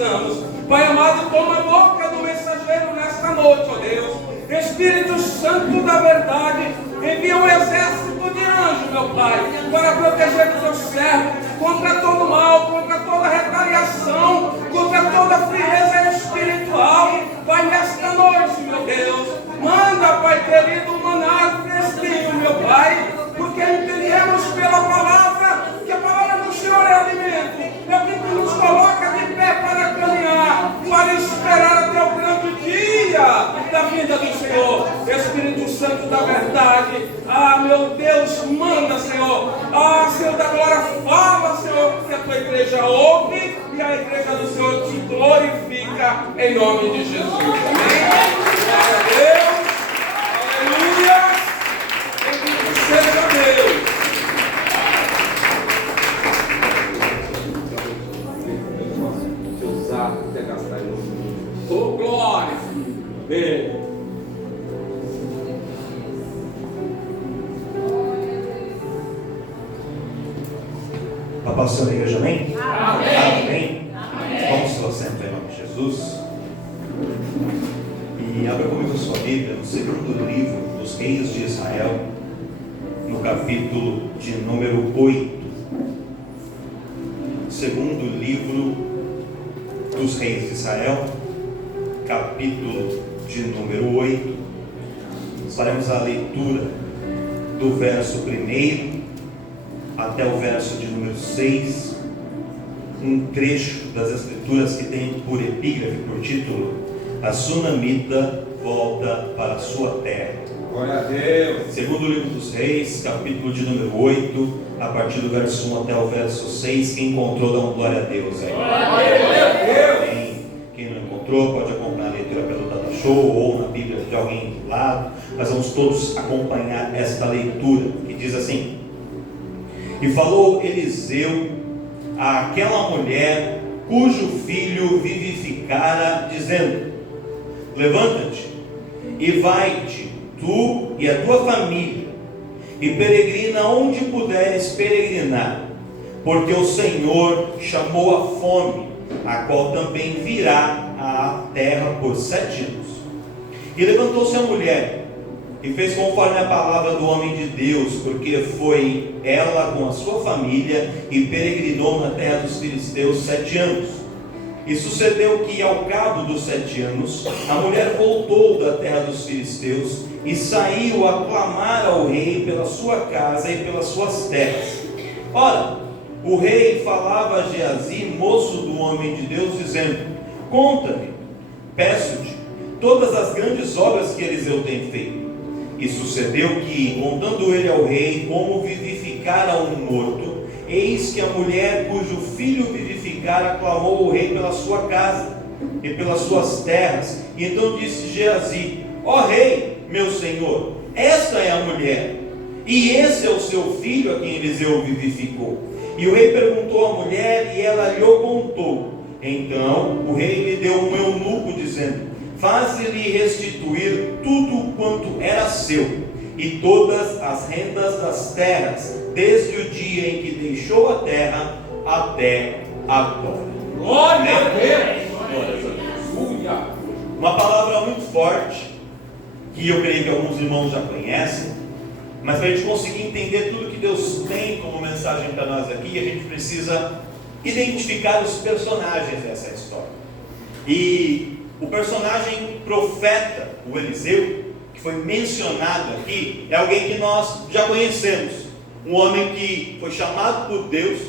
precisamos. Pai amado, toma a boca do mensageiro nesta noite, ó Deus. Espírito Santo da verdade, envia um exército de anjos, meu Pai, para proteger o teu servo contra todo mal, contra toda retaliação, contra toda frieza espiritual. Pai, nesta noite, meu Deus, manda, Pai querido, um maná fresquinho, meu Pai, porque entendemos pela palavra que a palavra do Senhor é alimento, é o que tu nos coloca de pé para caminhar, para esperar até o grande dia da vinda do Senhor. Espírito Santo da verdade, meu Deus, manda, Senhor, Senhor da glória, fala, Senhor, que a tua igreja ouve e a igreja do Senhor te glorifica em nome de Jesus. Amém? Glória a Deus, aleluia, bendito seja Deus. Oh, glória! A paz da igreja, amém? Amém. Amém. Vamos seu assento em nome de Jesus. E abra comigo sua Bíblia no segundo livro dos Reis de Israel, no capítulo de número 8. Segundo livro dos Reis de Israel, capítulo de número 8. Faremos a leitura do verso 1 até o verso de número 6, um trecho das Escrituras que tem por epígrafe, por título: A Sunamita volta para a sua terra. Glória a Deus. Segundo livro dos Reis, capítulo de número 8, a partir do verso 1 até o verso 6. Quem encontrou, dá um glória a Deus aí. Glória a Deus. Quem não encontrou, pode acompanhar a leitura pelo Data Show ou na Bíblia de alguém do lado. Nós vamos todos acompanhar esta leitura, que diz assim: E falou Eliseu àquela mulher cujo filho vivificara, dizendo: Levanta-te e vai-te, tu e a tua família, e peregrina onde puderes peregrinar, porque o Senhor chamou a fome, a qual também virá à terra por 7 anos. E levantou-se a mulher e fez conforme a palavra do homem de Deus, porque foi ela com a sua família e peregrinou na terra dos filisteus 7 anos. E sucedeu que ao cabo dos 7 anos a mulher voltou da terra dos filisteus e saiu a clamar ao rei pela sua casa e pelas suas terras. Ora, o rei falava a Geazi, moço do homem de Deus, dizendo: Conta-me, peço-te, todas as grandes obras que Eliseu tem feito. E sucedeu que, contando ele ao rei como vivificara um morto, eis que a mulher cujo filho vivificara clamou ao rei pela sua casa e pelas suas terras. E então disse Geazi: Ó rei, meu senhor, esta é a mulher, e esse é o seu filho a quem Eliseu vivificou. E o rei perguntou à mulher, e ela lhe contou. Então o rei lhe deu um eunuco, dizendo: Faze-lhe restituir tudo quanto era seu, e todas as rendas das terras, desde o dia em que deixou a terra até agora. Glória a Deus. Aleluia. Uma palavra muito forte, que eu creio que alguns irmãos já conhecem, mas para a gente conseguir entender tudo que Deus tem como mensagem para nós aqui, a gente precisa identificar os personagens dessa história. E o personagem profeta, o Eliseu, que foi mencionado aqui, é alguém que nós já conhecemos. Um homem que foi chamado por Deus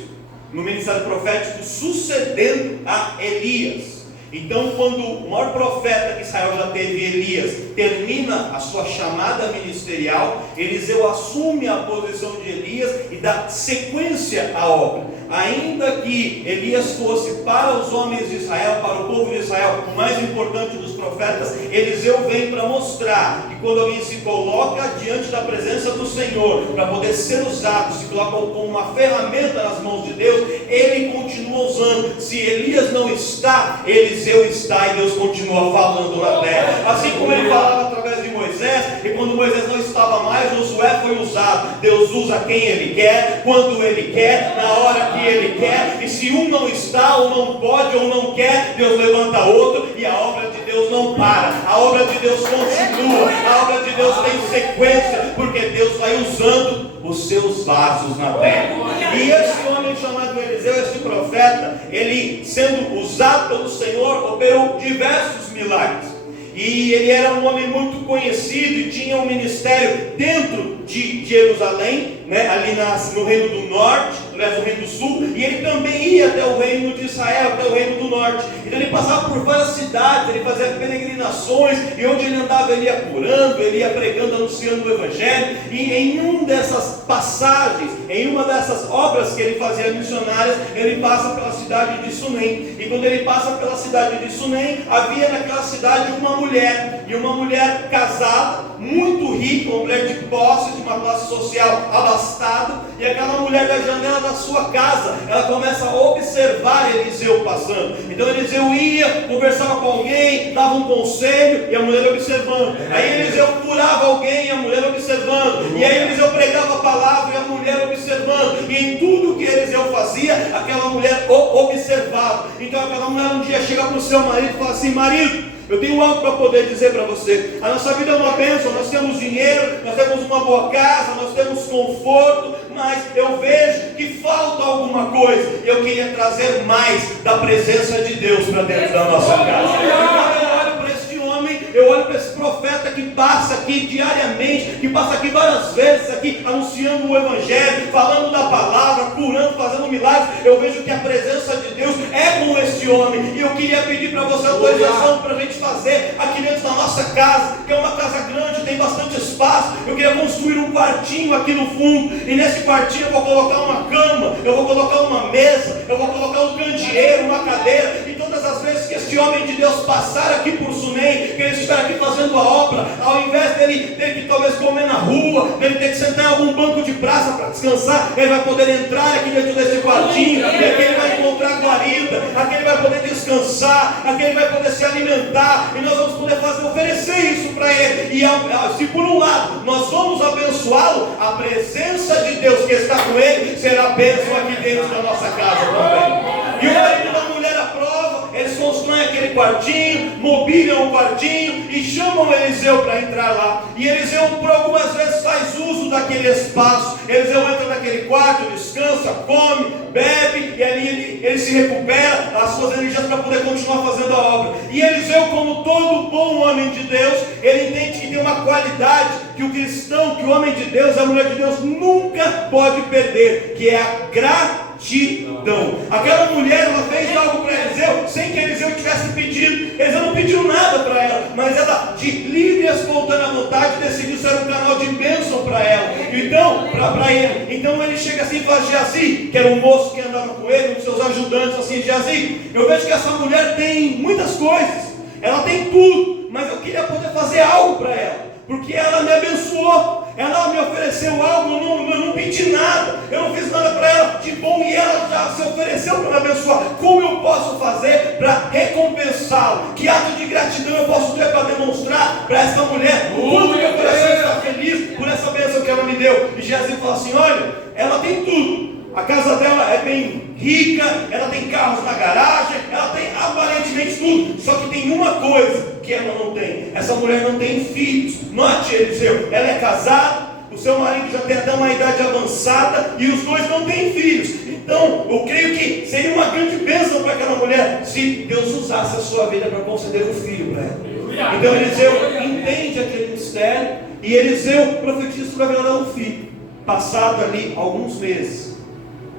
no ministério profético, sucedendo a Elias. Então, quando o maior profeta que Israel já teve, Elias, termina a sua chamada ministerial, Eliseu assume a posição de Elias e dá sequência à obra. Ainda que Elias fosse para os homens de Israel, para o povo de Israel, o mais importante dos profetas, Eliseu vem para mostrar que quando alguém se coloca diante da presença do Senhor, para poder ser usado, se coloca como uma ferramenta nas mãos de Deus, ele continua usando. Se Elias não está, Eliseu está, e Deus continua falando na terra. Assim como ele falava através de Moisés, Moisés, e quando Moisés não estava mais, Josué foi usado. Deus usa quem Ele quer, quando Ele quer, na hora que Ele quer, e se um não está, ou não pode, ou não quer, Deus levanta outro, e a obra de Deus não para, a obra de Deus continua, a obra de Deus tem sequência, porque Deus vai usando os seus vasos na terra. E esse homem chamado Eliseu, esse profeta, ele sendo usado pelo Senhor, operou diversos milagres. E ele era um homem muito conhecido e tinha um ministério dentro de Jerusalém, né, ali no reino do norte, aliás, no reino do sul, e ele também ia até o reino de Israel, até o reino do norte. Então ele passava por várias cidades, ele fazia peregrinações, e onde ele andava ele ia curando, ele ia pregando, anunciando o evangelho. E em uma dessas passagens, em uma dessas obras que ele fazia missionárias, ele passa pela cidade de Sunem. E quando ele passa pela cidade de Sunem, havia naquela cidade uma mulher, e uma mulher casada, muito rica, uma mulher de posse, de uma classe social abastada, e aquela mulher da janela da sua casa, ela começa a observar Eliseu passando. Então Eliseu ia, conversava com alguém, dava um conselho, e a mulher observando. Aí Eliseu curava alguém, e a mulher observando. E aí Eliseu pregava a palavra, e a mulher observando. E em tudo que Eliseu fazia, aquela mulher o observava. Então aquela mulher um dia chega para o seu marido e fala assim: marido, eu tenho algo para poder dizer para você. A nossa vida é uma bênção, nós temos dinheiro, nós temos uma boa casa, nós temos conforto, mas eu vejo que falta alguma coisa. Eu queria trazer mais da presença de Deus para dentro da nossa casa. Eu olho para este homem, eu olho para esse profeta que passa aqui diariamente, que passa aqui várias vezes aqui, anunciando o evangelho, falando da palavra, curando, fazendo milagres. Eu vejo que a presença de Deus é com este homem, e eu queria pedir para você autorização para a gente fazer aqui dentro da nossa casa, que é uma casa grande, tem bastante espaço. Eu queria construir um quartinho aqui no fundo, e nesse quartinho eu vou colocar uma cama, eu vou colocar uma mesa, eu vou colocar um candeeiro, uma cadeira, e todas as vezes que este homem de Deus passar aqui por Sunem, que ele estiver aqui fazendo a obra, ao invés dele ter que talvez comer na rua, dele ter que sentar em algum banco de praça para descansar, ele vai poder entrar aqui dentro desse quartinho, e aqui ele vai encontrar guarida, aqui ele vai poder descansar, aqui ele vai poder se alimentar, e nós vamos poder oferecer isso para ele. E se por um lado nós vamos abençoá-lo, a presença de Deus que está com ele será bênção aqui dentro da nossa casa também. E o marido da mulher aprova, eles constroem aquele quartinho, mobiliam o quartinho e chamam Eliseu para entrar lá. E Eliseu por algumas vezes faz uso daquele espaço. Eliseu entra naquele quarto, descansa, come, bebe, e ali ele se recupera as suas energias para poder continuar fazendo a obra. E Eliseu, como todo bom homem de Deus, ele entende que tem uma qualidade que o cristão, que o homem de Deus, a mulher de Deus nunca pode perder, que é a gratidão. Aquela mulher, ela fez algo para Eliseu sem que Eliseu tivesse pedido. Eliseu não pediu nada para ela, mas ela, de livre e espontânea vontade, decidiu ser um canal de bênção para ela. Então, para ele. Então ele chega assim e fala: Geazi, que era um moço que andava com ele, um dos seus ajudantes, assim: Geazi, eu vejo que essa mulher tem muitas coisas, ela tem tudo, mas eu queria poder fazer algo para ela, porque ela me abençoou, ela me ofereceu algo, eu não pedi nada, eu não fiz nada para ela de bom, e ela já se ofereceu para me abençoar. Como eu posso fazer para recompensá-lo? Que ato de gratidão eu posso ter para demonstrar para essa mulher o quanto meu coração está feliz por essa bênção que ela me deu? E Jesus fala assim: olha, ela tem tudo, a casa dela é bem rica, ela tem carros na garagem, ela tem aparentemente tudo, só que tem uma coisa que ela não tem: essa mulher não tem filhos. Note, Eliseu, ela é casada, o seu marido já tem até uma idade avançada, e os dois não têm filhos. Então eu creio que seria uma grande bênção para aquela mulher se Deus usasse a sua vida para conceder um filho para ela. Então Eliseu entende aquele mistério, e Eliseu profetiza sobre ela dar um filho. Passado ali alguns meses,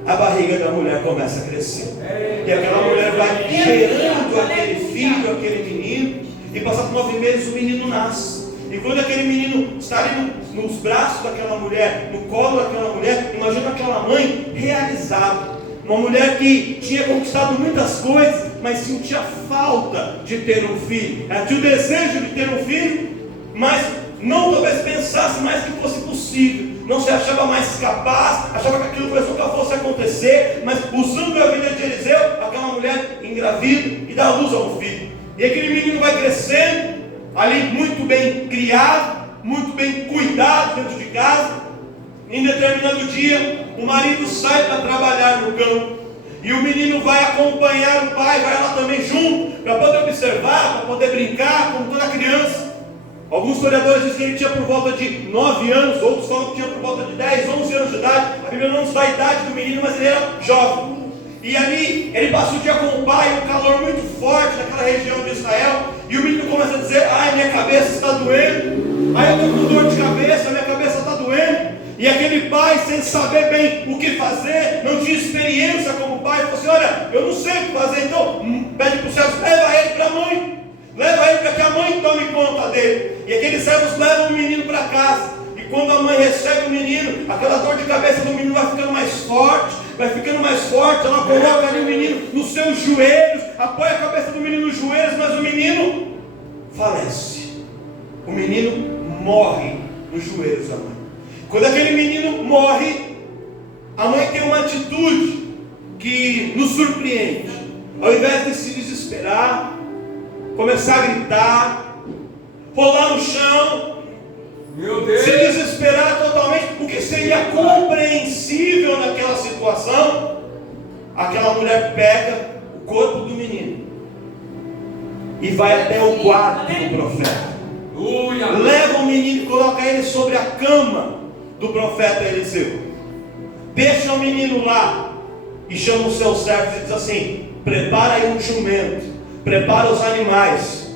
a barriga da mulher começa a crescer, e aquela mulher vai gerando aquele filho, aquele menino, e passado 9 meses o menino nasce. E quando aquele menino está ali nos braços daquela mulher, no colo daquela mulher, imagina aquela mãe realizada, uma mulher que tinha conquistado muitas coisas, mas sentia falta de ter um filho. Ela tinha o desejo de ter um filho, mas não talvez pensasse mais que fosse possível, não se achava mais capaz, achava que aquilo nunca fosse acontecer. Mas usando a vida de Eliseu, aquela mulher engravida e dá luz a um filho. E aquele menino vai crescendo, ali muito bem criado, muito bem cuidado dentro de casa. Em determinado dia, o marido sai para trabalhar no campo, e o menino vai acompanhar o pai, vai lá também junto, para poder observar, para poder brincar, como toda criança. Alguns historiadores dizem que ele tinha por volta de 9 anos, outros falam que tinha por volta de 10, 11 anos de idade. A Bíblia não nos dá a idade do menino, mas ele era jovem. E ali, ele passa o dia com o pai, um calor muito forte naquela região de Israel, e o menino começa a dizer: ai, minha cabeça está doendo, ai, eu estou com dor de cabeça, minha cabeça está doendo. E aquele pai, sem saber bem o que fazer, não tinha experiência como pai, falou assim: olha, eu não sei o que fazer, então pede para os servos, leva ele para a mãe, leva ele para que a mãe tome conta dele. E aqueles servos levam o menino para casa, e quando a mãe recebe o menino, aquela dor de cabeça do menino vai ficando mais forte, ela coloca ali o menino nos seus joelhos, apoia a cabeça do menino nos joelhos, mas o menino falece, o menino morre nos joelhos da mãe. Quando aquele menino morre, a mãe tem uma atitude que nos surpreende. Ao invés de se desesperar, começar a gritar, rolar no chão, Meu Deus, se desesperar totalmente, o que seria compreensível naquela situação, aquela mulher pega o corpo do menino e vai até o quarto do profeta. Leva o menino e coloca ele sobre a cama do profeta Eliseu. Deixa o menino lá e chama os seus servos e diz assim: prepara aí um jumento, prepara os animais,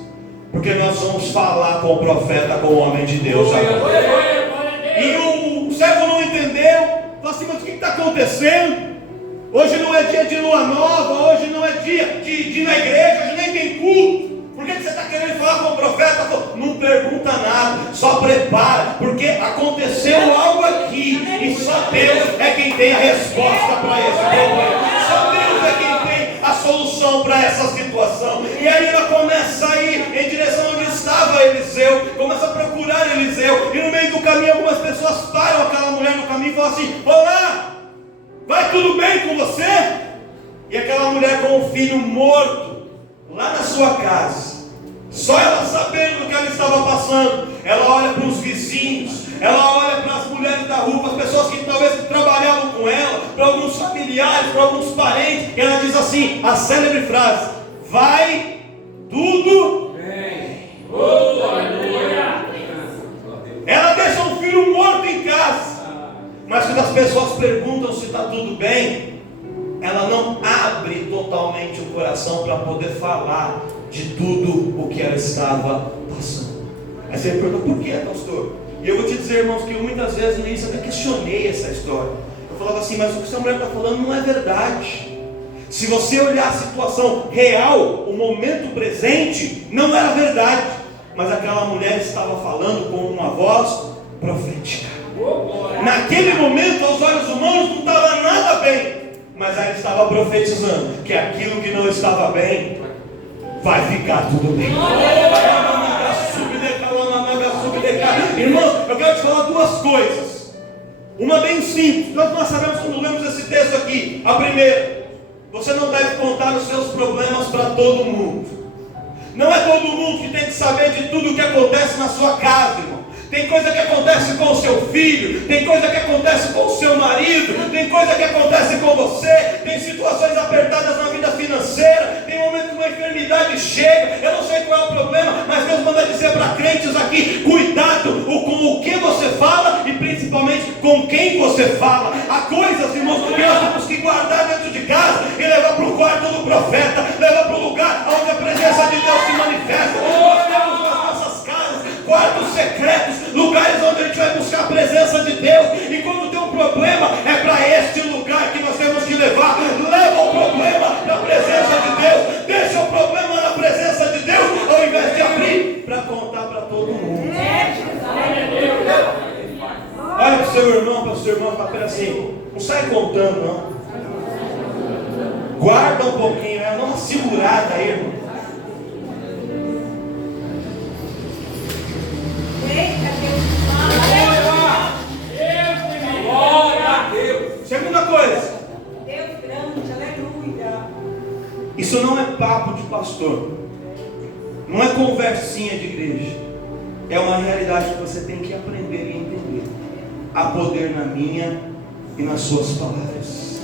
porque nós vamos falar com o profeta, com o homem de Deus agora. E o servo não entendeu, falou assim: mas o que está acontecendo? Hoje não é dia de lua nova, hoje não é dia de ir na igreja, hoje nem tem culto. Por que você está querendo falar com o profeta? Falou: não pergunta nada, só prepara, porque aconteceu algo aqui, e só Deus é quem tem a resposta para esse problema. Só Deus é quem tem a solução para essa situação. E aí ela começa a ir em direção onde estava Eliseu, começa a procurar Eliseu, e no meio do caminho algumas pessoas param aquela mulher no caminho e falam assim: olá, vai tudo bem com você? E aquela mulher com o filho morto lá na sua casa, só ela sabendo do que ela estava passando, ela olha para os vizinhos, ela olha para as mulheres da rua, para as pessoas que talvez trabalhavam com ela, para alguns familiares, para alguns parentes, e ela diz assim, a célebre frase: vai tudo bem. Ela deixa um filho morto em casa, mas quando as pessoas perguntam se está tudo bem, ela não abre totalmente o coração para poder falar de tudo o que ela estava passando. Aí você me pergunta: por que, pastor? E eu vou te dizer, irmãos, que eu muitas vezes no início até questionei essa história. Eu falava assim: mas o que essa mulher está falando não é verdade. Se você olhar a situação real, o momento presente, não era verdade. Mas aquela mulher estava falando com uma voz profética. Naquele momento, aos olhos humanos, não estava nada bem, mas ela estava profetizando que aquilo que não estava bem vai ficar tudo bem. Irmãos, eu quero te falar duas coisas. Uma bem simples. Nós sabemos quando lemos esse texto aqui. A primeira: você não deve contar os seus problemas para todo mundo. Não é todo mundo que tem que saber de tudo o que acontece na sua casa, irmão. Tem coisa que acontece com o seu filho, tem coisa que acontece com o seu marido, tem coisa que acontece com você, tem situações apertadas na vida financeira, tem momento que uma enfermidade chega. Eu não sei qual é o problema, mas Deus manda dizer para crentes aqui: cuidado com o que você fala e principalmente com quem você fala. Há coisas, irmãos, que nós temos que guardar dentro de casa e levar para o quarto do profeta, levar para o lugar onde a presença de Deus se manifesta. Nós temos nas nossas casas quartos secretos, lugares onde a gente vai buscar a presença de Deus. E quando tem um problema, é para este lugar que nós temos que levar. Leva o problema na presença de Deus. Deixa o problema na presença de Deus, ao invés de abrir para contar para todo mundo. Olha para o seu irmão, para a sua irmã, para assim: não sai contando, não. Guarda um pouquinho, dá uma segurada aí, irmão. Segunda coisa, Deus grande, aleluia. isso não é papo de pastor, não é conversinha de igreja. é uma realidade que você tem que aprender e entender. Há poder na minha e nas suas palavras.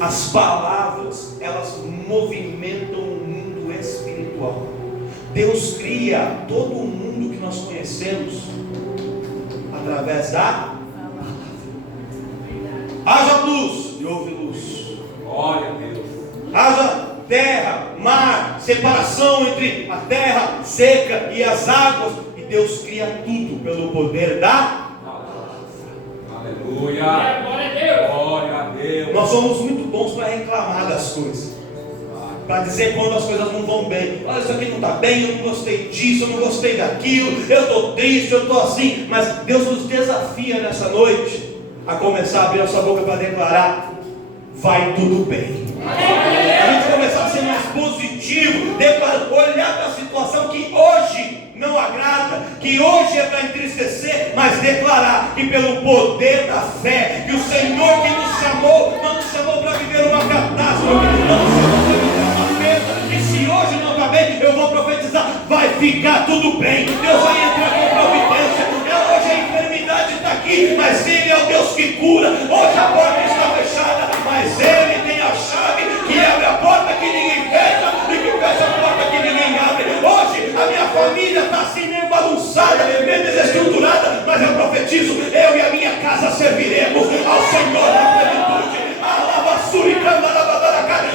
As palavras, elas movimentam o mundo espiritual. Deus cria todo o mundo que nós conhecemos através da palavra. Haja luz e houve luz. Glória a Deus. Haja terra, mar, separação entre a terra seca e as águas. E Deus cria tudo pelo poder da palavra. Aleluia. Glória a Deus. Glória a Deus. Nós somos muito bons para reclamar das coisas, para dizer quando as coisas não vão bem. Olha, isso aqui não está bem, eu não gostei disso, eu não gostei daquilo, eu estou triste, eu estou assim. Mas Deus nos desafia nessa noite a começar a abrir a sua boca para declarar: vai tudo bem. A gente começar a ser mais positivo, olhar para a situação que hoje não agrada, que hoje é para entristecer, mas declarar que pelo poder da fé, que o Senhor que nos chamou, não nos chamou para viver uma catástrofe, não nos chamou para viver uma perda. E se hoje não está bem, eu vou profetizar: vai ficar tudo bem. Deus vai entrar com providência. Hoje a enfermidade está aqui, mas Ele é o Deus que cura. Hoje a porta está fechada, mas Ele tem a chave que abre a porta que ninguém fecha e que fecha a porta que ninguém abre. Hoje a minha família está assim meio bagunçada, meio desestruturada, mas eu profetizo: eu e a minha casa serviremos ao Senhor na plenitude.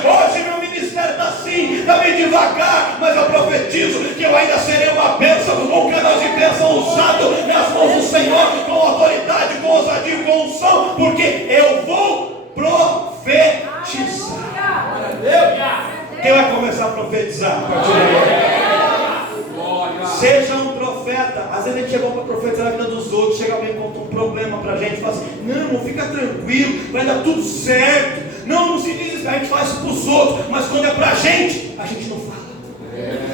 Hoje meu ministério está assim, está meio devagar, mas eu profetizo que eu ainda serei uma bênção, um canal de bênção usado nas mãos do Senhor, com autoridade, com ousadia, com unção, porque eu vou profetizar. Quem vai começar a profetizar a partir de agora? Seja um profeta. Às vezes a gente chegou para profetizar na vida dos outros. Chega alguém e conta um problema para a gente, fala assim: não, irmão, fica tranquilo, vai dar tudo certo. Não se diz, a gente faz isso para os outros, mas quando é para a gente não fala.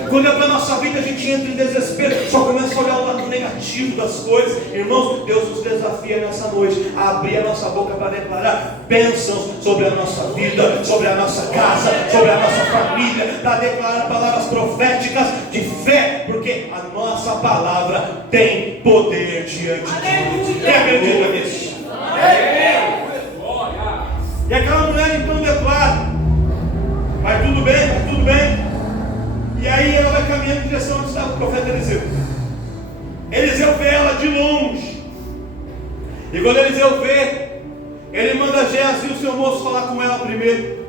Quando é para a nossa vida, a gente entra em desespero, só começa a olhar o lado negativo das coisas. Irmãos, Deus nos desafia nessa noite a abrir a nossa boca para declarar bênçãos sobre a nossa vida, sobre a nossa casa, sobre a nossa família, para declarar palavras proféticas de fé, porque a nossa palavra tem poder diante de Deus. Quem acredita nisso? E aquela mulher então declara: vai tudo bem, vai tudo bem. E aí ela vai caminhando em direção onde estava o profeta Eliseu. Eliseu vê ela de longe. E quando Eliseu vê, ele manda Geazi, o seu moço, falar com ela primeiro.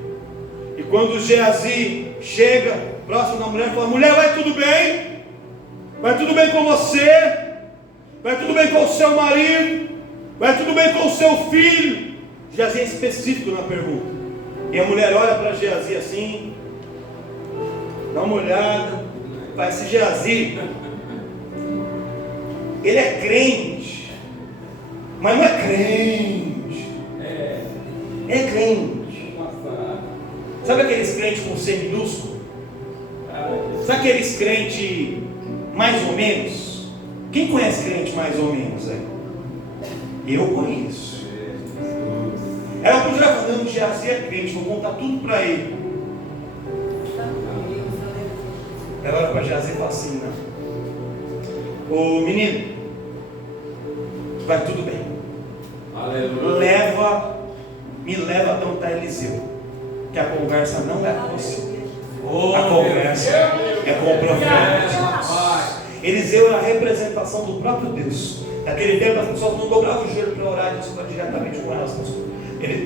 E quando Geazi chega próximo da mulher, fala: mulher, vai tudo bem? Vai tudo bem com você? Vai tudo bem com o seu marido? Vai tudo bem com o seu filho? Geazi é específico na pergunta. E a mulher olha para Geazi assim, dá uma olhada, faz: esse Geazi, ele é crente, mas não é crente. É crente. Sabe aqueles crentes com C minúsculo? Sabe aqueles crentes mais ou menos? Quem conhece crente mais ou menos aí? Eu conheço. Ela podia falar: não, Geazi é crente, vou contar tudo para ele. Ela olha para Geazi e fala assim: não, ô menino, vai tudo bem. Aleluia. Me leva até onde está Eliseu, que a conversa não é com você, a conversa é com o profeta. Eliseu é a representação do próprio Deus. Naquele tempo as pessoas não dobravam o joelho para orar diretamente com elas, pastor.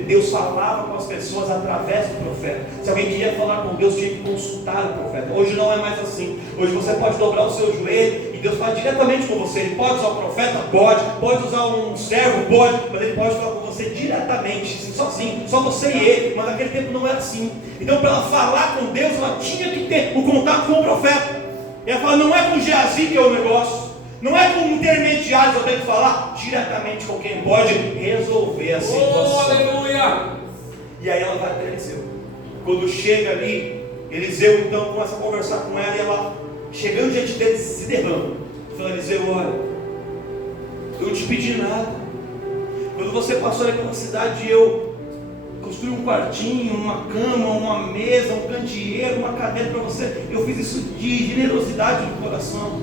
Deus falava com as pessoas através do profeta. Se alguém queria falar com Deus, tinha que consultar o profeta. Hoje não é mais assim. Hoje você pode dobrar o seu joelho e Deus fala diretamente com você. Ele pode usar o profeta? Pode usar um servo? Pode. Mas ele pode falar com você diretamente, sozinho, só você e ele. Mas naquele tempo não era assim. Então, para ela falar com Deus, ela tinha que ter o contato com o profeta. E ela fala: não é com Geazi que é o negócio, não é com intermediários, eu tenho que falar diretamente com quem pode resolver a situação. Aleluia! E aí ela vai até Eliseu. Quando chega ali, Eliseu então começa a conversar com ela, e ela, chegando diante dele, se derrama. Fala: Eliseu, olha, eu não te pedi nada. Quando você passou naquela cidade, eu construí um quartinho, uma cama, uma mesa, um candeeiro, uma cadeira para você. Eu fiz isso de generosidade no coração.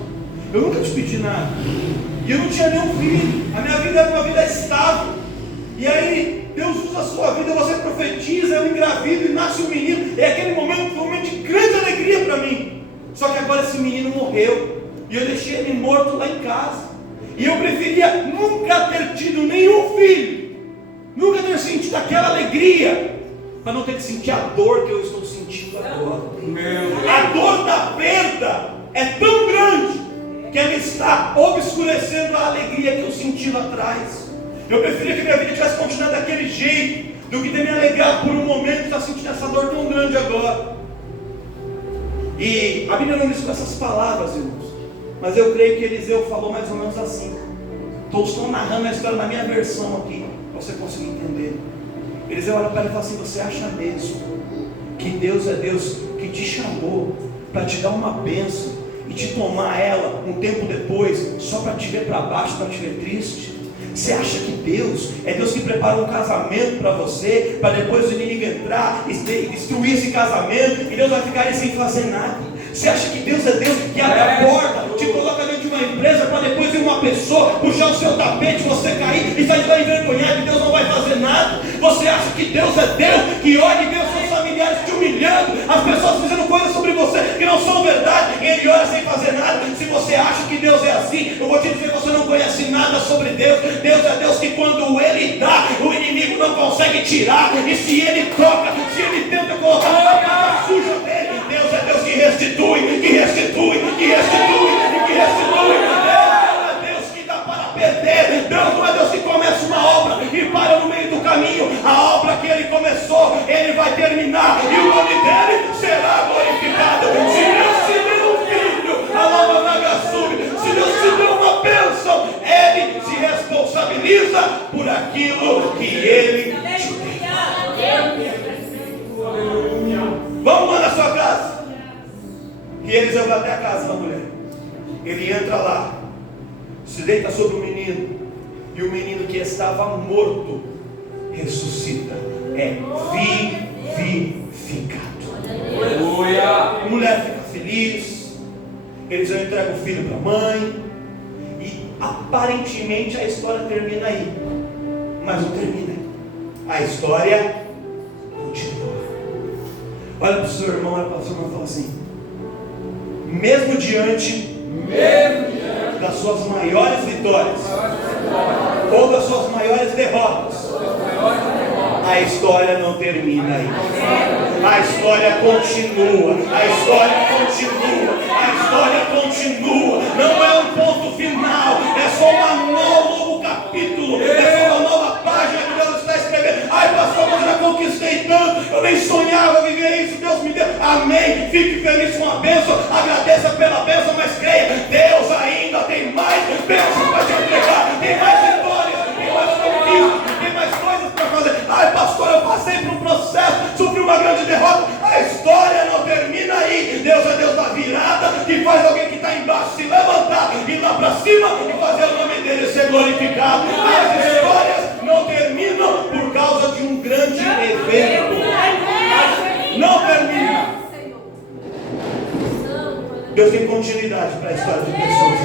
eu nunca te pedi nada. E eu não tinha nenhum filho. A minha vida era uma vida estável. E aí, Deus usa a sua vida, você profetiza, eu engravido e nasce um menino. É aquele momento, um momento de grande alegria para mim. Só que agora esse menino morreu. E eu deixei ele morto lá em casa. E eu preferia nunca ter tido nenhum filho. Nunca ter sentido aquela alegria, para não ter que sentir a dor que eu estou sentindo agora. A dor da perda é tão grande que ela está obscurecendo a alegria que eu senti lá atrás. Eu preferia que minha vida tivesse continuado daquele jeito, do que ter me alegrado por um momento e estar sentindo essa dor tão grande agora. E a Bíblia não diz com essas palavras, irmãos, mas eu creio que Eliseu falou mais ou menos assim. Estou só narrando a história na minha versão aqui, para você conseguir entender. Eliseu olha para ele e fala assim: você acha mesmo que Deus é Deus que te chamou para te dar uma bênção e te tomar ela um tempo depois só para te ver para baixo, para te ver triste? Você acha que Deus é Deus que prepara um casamento para você, para depois o inimigo entrar e destruir esse casamento e Deus vai ficar aí sem fazer nada? Você acha que Deus é Deus que abre a porta, te coloca dentro de uma empresa para depois vir uma pessoa puxar o seu tapete, você cair e sair de lá envergonhado e Deus não vai fazer nada? Você acha que Deus é Deus que olha e vê os seus familiares te humilhando, as pessoas dizendo coisas sobre você que não são verdade e Ele olha sem fazer nada? Se você acha que Deus é assim, eu vou te dizer que você não conhece nada sobre Deus. Deus é Deus que quando Ele dá, o inimigo não consegue tirar, e se Ele toca, se Ele tenta colocar a marca suja dele, Deus é Deus que restitui, que restitui, que restitui e que restitui. Deus é Deus que dá para perder. Deus não é Deus que começa uma obra e para no meio do caminho. A obra que Ele começou, Ele vai terminar e o nome dele será glorificado. Se Deus te deu um filho, a nova vaga sube. Se Deus te deu uma bênção, Ele se responsabiliza por aquilo que Ele te deu. Vamos lá na sua casa. E Eliseu vai até a casa da mulher. Ele entra lá, se deita sobre o menino, e o menino que estava morto ressuscita, é vivificado. A mulher fica feliz. Eliseu entrega o filho para a mãe, e aparentemente a história termina aí, mas não termina aí. A história continua. Olha para o seu irmão, olha para o seu irmão e fala assim: mesmo diante das suas maiores vitórias ou das suas maiores derrotas, a história não termina aí. A história continua. A história continua. A história continua. Não é um ponto final, é só um novo capítulo, é só uma nova página que Deus está escrevendo. Ai, pastor, mas eu já conquistei tanto, eu nem sonhava viver isso, Deus me deu. Amém. Fique feliz com a bênção, agradeça pela bênção, mas creia, Deus ainda tem mais bênçãos para te entregar, tem mais vitórias, tem mais conquistas, tem mais coisas para fazer. Ai, pastor, eu passei por um processo, sofri uma grande derrota. A história não termina aí. Deus é Deus da virada, que faz alguém que está embaixo se levantar, ir lá para cima e fazer o nome dele ser glorificado. As histórias não terminam por causa de um grande evento. Não termina. Deus tem continuidade para a história de pessoas.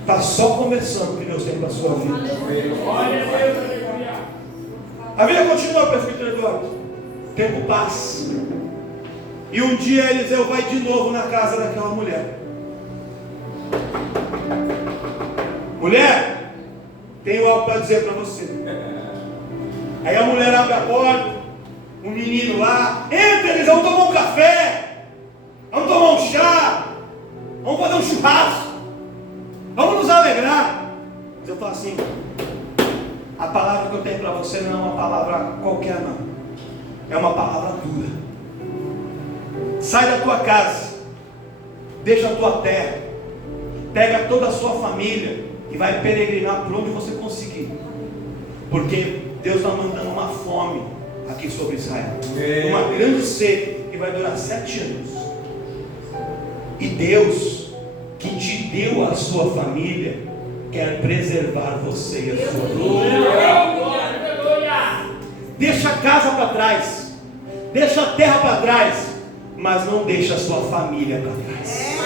Está só começando o que Deus tem para a sua vida. A vida continua, presbítero Eduardo. O tempo passa. E um dia Eliseu vai de novo na casa daquela mulher. Mulher, tenho algo para dizer para você. Aí a mulher abre a porta, um menino lá, entra Eliseu, vamos tomar um café, vamos tomar um chá, vamos fazer um churrasco, vamos nos alegrar. Mas eu falo assim: a palavra que eu tenho para você não é uma palavra qualquer não, é uma palavra dura. Sai da tua casa, deixa a tua terra, pega toda a sua família e vai peregrinar por onde você conseguir, porque Deus está mandando uma fome aqui sobre Israel, uma grande sede que vai durar 7 anos. E Deus que te deu a sua família quer preservar você e a sua família. Deixa a casa para trás, deixa a terra para trás, mas não deixa a sua família para trás.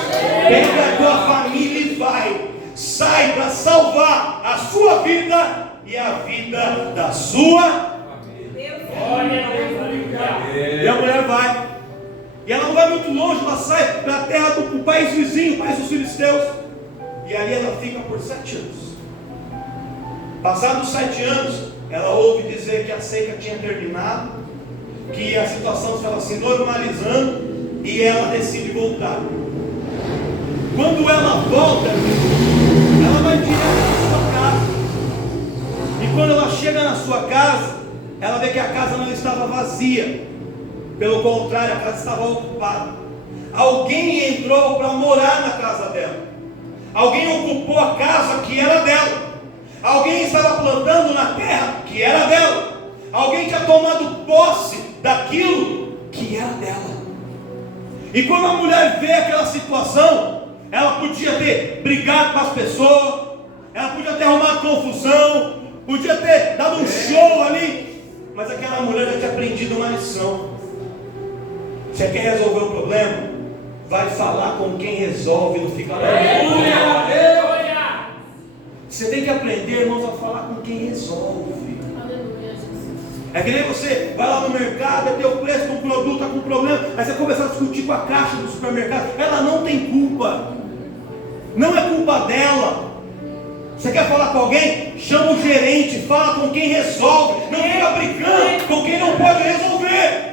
Pega a tua família e vai. Sai para salvar a sua vida e a vida da sua. E a mulher vai. E ela não vai muito longe, ela sai para a terra do país vizinho, o país dos filisteus. E ali ela fica por 7 anos. Passados 7 anos, ela ouve dizer que a seca tinha terminado, que a situação estava se normalizando, e ela decide voltar. Quando ela volta, ela vai direto na sua casa. E quando ela chega na sua casa, ela vê que a casa não estava vazia. Pelo contrário, a casa estava ocupada. Alguém entrou para morar na casa dela. Alguém ocupou a casa que era dela. Alguém estava plantando na terra que era dela. Alguém tinha tomado posse daquilo que era dela. E quando a mulher vê aquela situação, ela podia ter brigado com as pessoas, ela podia ter arrumado confusão, podia ter dado um show ali, mas aquela mulher já tinha aprendido uma lição. Você quer resolver o problema? Vai falar com quem resolve, não fica lá. Você tem que aprender, irmãos, a falar com quem resolve. É que nem você vai lá no mercado, é teu preço de um produto, está com problema, aí você começa a discutir com a caixa do supermercado. Ela não tem culpa, não é culpa dela. Você quer falar com alguém? Chama o gerente, fala com quem resolve. Não fica brigando com quem não pode resolver.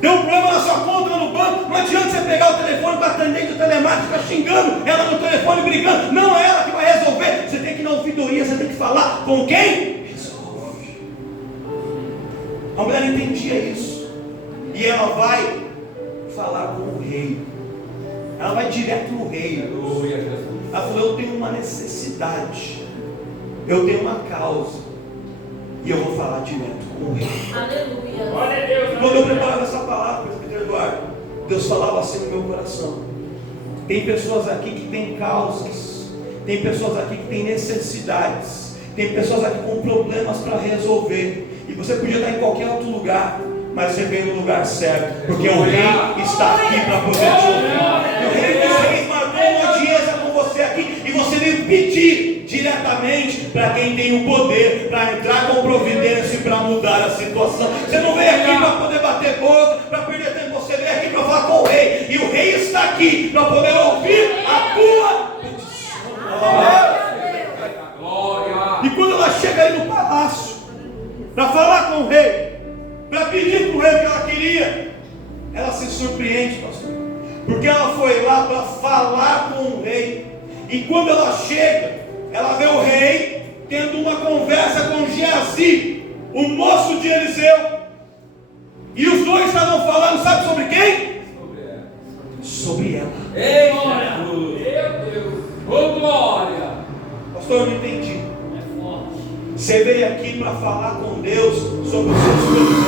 Deu um problema na sua conta no banco, não adianta você pegar o telefone para atendente do telemarketing, ficar xingando ela no telefone, brigando. Não é ela que vai resolver. Você tem que ir na ouvidoria, você tem que falar com quem resolve. A mulher entendia isso, e ela vai falar com o rei. Ela vai direto no rei. Ela falou: eu tenho uma necessidade, eu tenho uma causa, e eu vou falar direto com o rei. Aleluia. Quando eu preparava essa palavra, presbítero Eduardo, Deus falava assim no meu coração: tem pessoas aqui que têm causas, tem pessoas aqui que têm necessidades, tem pessoas aqui com problemas para resolver, e você podia estar em qualquer outro lugar, mas você veio no lugar certo, porque o rei está aqui para poder te ouvir. O rei dos reis marcou uma audiência com você aqui, e você veio pedir diretamente para quem tem o poder para entrar com providência e para mudar a situação. Você não veio aqui para poder bater boca, para perder tempo, você veio aqui para falar com o rei, e o rei está aqui para poder ouvir a tua petição. E quando ela chega aí no palácio para falar com o rei, para pedir para o rei o que ela queria, ela se surpreende, pastor, porque ela foi lá para falar com o rei. E quando ela chega, ela vê o rei tendo uma conversa com Geazi, o moço de Eliseu. E os dois estavam falando, sabe sobre quem? Sobre ela. Ei, glória! Meu Deus! Ô, glória! Pastor, eu não entendi. Você veio aqui para falar com Deus sobre os seus problemas,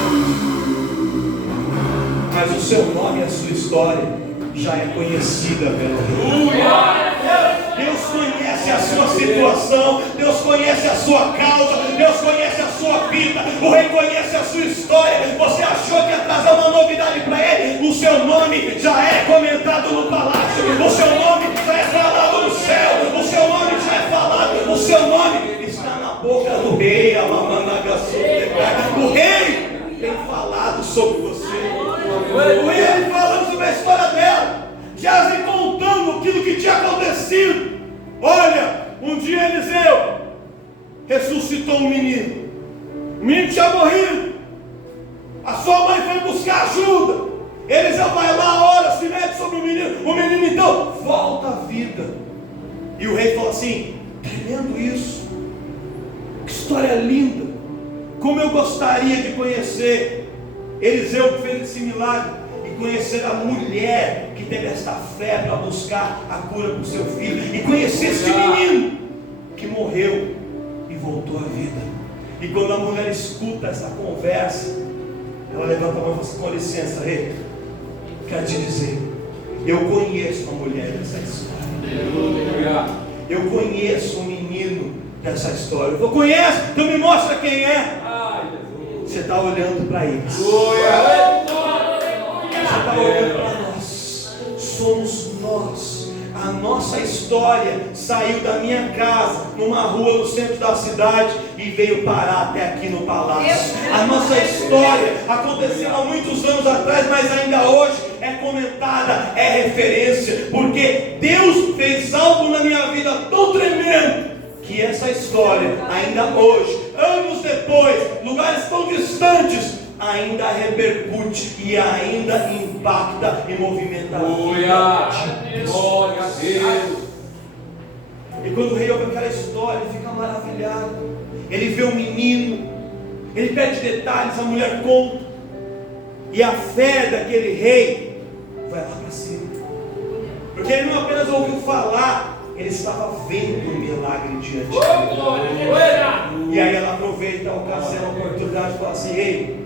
mas o seu nome e a sua história já é conhecida pelo rei. Deus conhece a sua situação, Deus conhece a sua causa, Deus conhece a sua vida, o rei conhece a sua história. Você achou que ia trazer uma novidade para ele? O seu nome já é comentado no palácio, o seu nome já é falado no céu, o seu nome já é falado, o seu nome está na boca do rei. O rei tem falado sobre você, o rei falando sobre a história dela, já se contando aquilo que tinha acontecido. Olha, um dia Eliseu ressuscitou um menino. O menino tinha morrido. A sua mãe foi buscar ajuda. Eliseu vai lá, ora, se mete sobre o menino. O menino então volta à vida. E o rei falou assim: tremendo isso, que história linda. Como eu gostaria de conhecer Eliseu que fez esse milagre, e conhecer a mulher que teve esta fé para buscar a cura para o seu filho, e conhecer esse menino que morreu e voltou à vida. E quando a mulher escuta essa conversa, ela levanta a mão e fala assim: com licença, rei, quero te dizer, eu conheço a mulher dessa história, eu conheço o menino dessa história. Eu conheço, então me mostra quem é. você está olhando para eles. Você está olhando para nós. Somos nós. A nossa história saiu da minha casa, numa rua no centro da cidade, e veio parar até aqui no palácio. A nossa história aconteceu há muitos anos atrás, mas ainda hoje é comentada, é referência, porque Deus fez algo na minha vida tão tremendo, que essa história ainda hoje, anos depois, lugares tão distantes, ainda repercute e ainda impacta e movimenta a vida. Glória a Deus. E quando o rei ouve aquela história, ele fica maravilhado. Ele vê o menino, ele pede detalhes, a mulher conta, e a fé daquele rei vai lá para cima, porque ele não apenas ouviu falar, ele estava vendo o milagre diante dele. E aí ela aproveita a ocasião, a oportunidade, e fala assim: ei,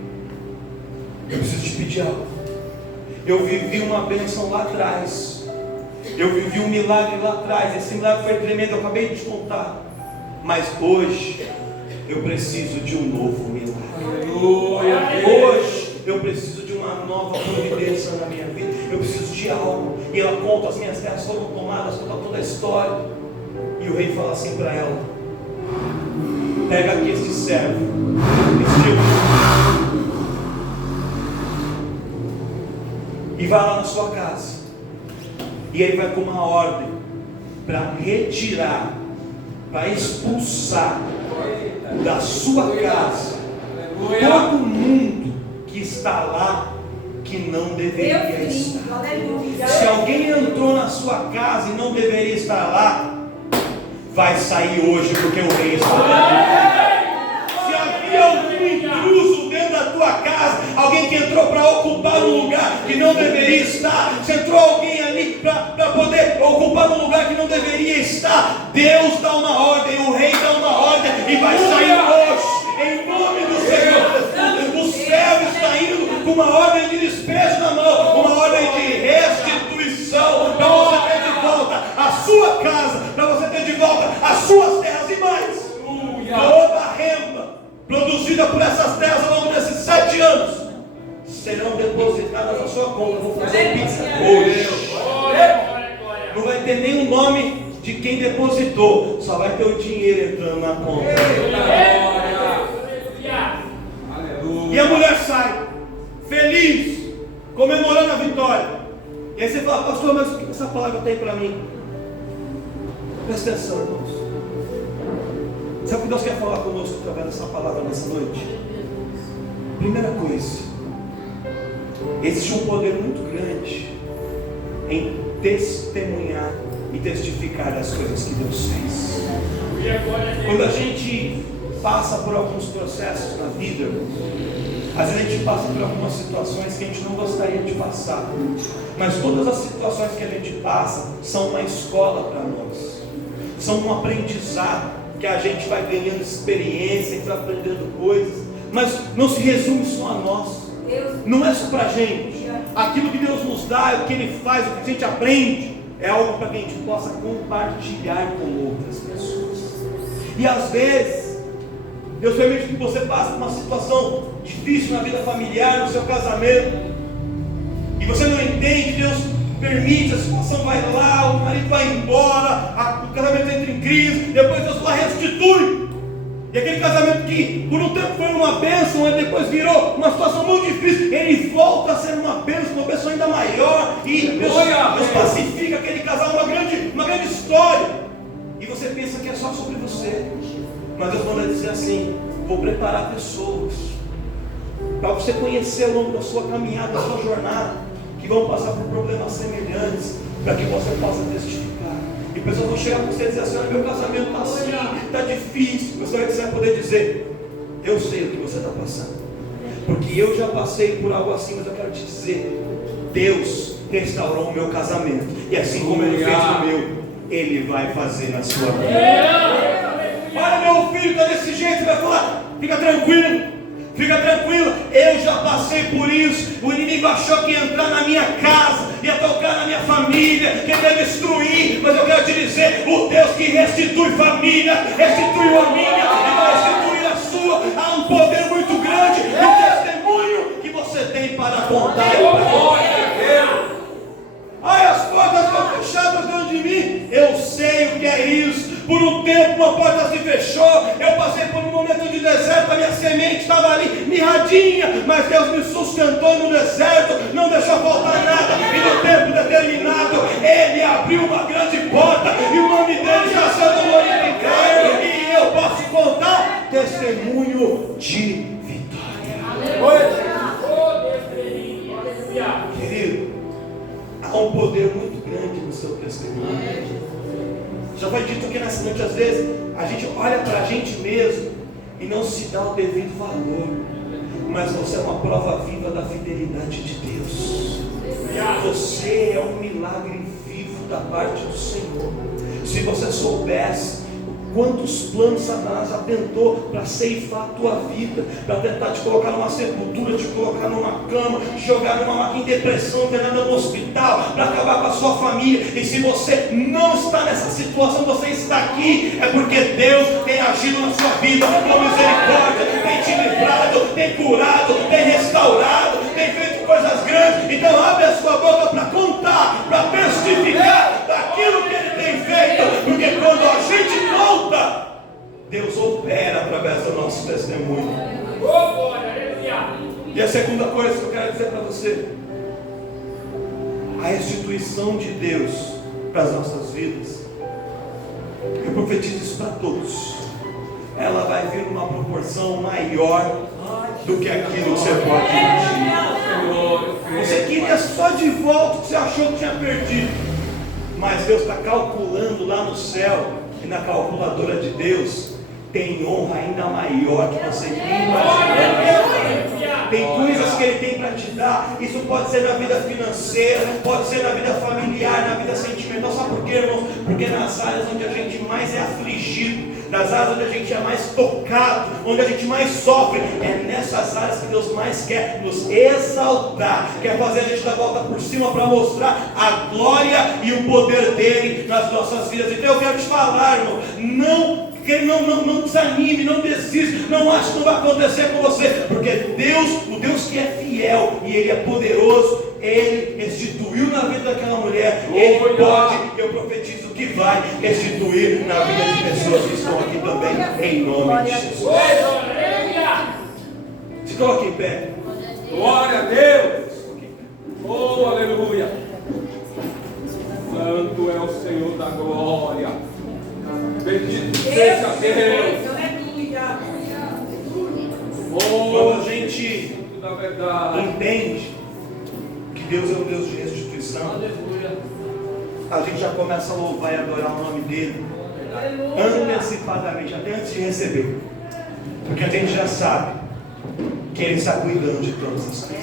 eu preciso te pedir algo. Eu vivi uma bênção lá atrás, eu vivi um milagre lá atrás, esse milagre foi tremendo, eu acabei de te contar, mas hoje eu preciso de um novo milagre. Hoje eu preciso de uma nova providência na minha vida, eu preciso de algo. E ela conta: as minhas terras foram tomadas, conta toda a história. E o rei fala assim para ela: pega aqui este servo, e vai lá na sua casa, e ele vai com uma ordem para retirar, para expulsar da sua casa todo mundo que está lá que não deveria estar. Se alguém entrou na sua casa e não deveria estar lá, vai sair hoje, porque o rei está lá. Se havia algum intruso dentro da tua casa, alguém que entrou para ocupar um lugar que não deveria estar, se entrou alguém ali para poder ocupar um lugar que não deveria estar, Deus dá uma ordem, o rei dá uma ordem e vai sair hoje, em nome do Senhor. O céu está indo com uma ordem de despejo na mão, uma ordem de restituição, para você ter de volta a sua casa, para você ter de volta as suas terras e mais. Toda a renda produzida por essas terras ao longo desses 7 anos serão depositadas na sua conta. Vou fazer pizza hoje. Não vai ter nem o nome de quem depositou, só vai ter o dinheiro entrando na conta. E a mulher sai feliz, comemorando a vitória. E aí você fala: pastor, mas o que essa palavra tem para mim? Presta atenção, irmãos. Sabe o que Deus quer falar conosco através dessa palavra nessa noite? Primeira coisa, existe um poder muito grande em testemunhar e testificar das coisas que Deus fez. Quando a gente passa por alguns processos na vida, às vezes a gente passa por algumas situações que a gente não gostaria de passar, mas todas as situações que a gente passa são uma escola para nós, são um aprendizado, que a gente vai ganhando experiência, vai aprendendo coisas, mas não se resume só a nós, não é só para a gente. Aquilo que Deus nos dá, o que Ele faz, o que a gente aprende, é algo para que a gente possa compartilhar com outras pessoas. E às vezes Deus permite que você passe por uma situação difícil na vida familiar, no seu casamento, e você não entende. Deus permite, a situação vai lá, o marido vai embora, o casamento entra em crise, depois Deus lá restitui. E aquele casamento que por um tempo foi uma bênção, mas depois virou uma situação muito difícil, ele volta a ser uma bênção ainda maior, e Deus pacifica aquele casal, uma grande história. E você pensa que é só sobre você, mas Deus manda dizer assim: vou preparar pessoas para você conhecer ao longo da sua caminhada, da sua jornada, que vão passar por problemas semelhantes, para que você possa testificar. E pessoas vão chegar com você e dizer assim: meu casamento está assim, está difícil. Você vai poder dizer: eu sei o que você está passando, porque eu já passei por algo assim, mas eu quero te dizer: Deus restaurou o meu casamento, e assim como Ele fez o meu, Ele vai fazer na sua vida. Olha, meu filho está desse jeito. Você vai falar: fica tranquilo, eu já passei por isso. O inimigo achou que ia entrar na minha casa, ia tocar na minha família, que ia destruir, mas eu quero te dizer: o Deus que restitui família, restituiu a minha e vai restituir a sua. Há um poder muito grande momento de deserto, a minha semente estava ali mirradinha, mas Deus me sustentou no deserto, não deixou faltar nada, e no tempo determinado, Ele abriu uma grande porta, e o nome dEle está sendo glorificado, e eu posso contar testemunho de vitória. Querido, há um poder muito grande no seu testemunho. Já foi dito aqui nessa noite, às vezes a gente olha para a gente mesmo e não se dá o devido valor, mas você é uma prova viva da fidelidade de Deus. Você é um milagre vivo da parte do Senhor. Se você soubesse quantos planos Satanás já tentou para ceifar a tua vida, para tentar te colocar numa sepultura, te colocar numa cama, te jogar numa máquina em depressão, internada no hospital, para acabar com a sua família. E se você não está nessa situação, você está aqui, é porque Deus tem agido na sua vida com misericórdia, tem te livrado, tem curado, tem restaurado, tem feito coisas grandes. Então abre a sua boca para contar, para testificar daquilo que Ele tem feito, porque quando a gente conta, Deus opera através do nosso testemunho. E a segunda coisa que eu quero dizer para você: a restituição de Deus para as nossas vidas, eu profetizo isso para todos, ela vai vir numa proporção maior do que aquilo que você pode imaginar. Você queria só de volta o que você achou que tinha perdido, mas Deus está calculando lá no céu, e na calculadora de Deus tem honra ainda maior que você tem imaginado. Tem coisas que Ele tem para te dar. Isso pode ser na vida financeira, pode ser na vida familiar, na vida sentimental. Sabe por quê, irmãos? Porque nas áreas onde a gente mais é afligido, nas áreas onde a gente é mais tocado, onde a gente mais sofre, é nessas áreas que Deus mais quer nos exaltar, quer fazer a gente dar a volta por cima para mostrar a glória e o poder dEle nas nossas vidas. Então eu quero te falar, irmão, não desanime, não desista, não ache que não vai acontecer com você, porque Deus, o Deus que é fiel e Ele é poderoso, Ele restituiu na vida daquela mulher, Ele pode, eu profetizo que vai restituir na vida de pessoas que estão aqui também, em nome de Jesus. Se coloque em pé. Glória a Deus. Oh, aleluia. Santo é o Senhor da glória. Bendito seja Deus. Quando a gente Da verdade. entende que Deus é um Deus de restituição, a gente já começa a louvar e adorar o nome dEle antecipadamente, até antes de receber, porque a gente já sabe que Ele está cuidando de todas as coisas.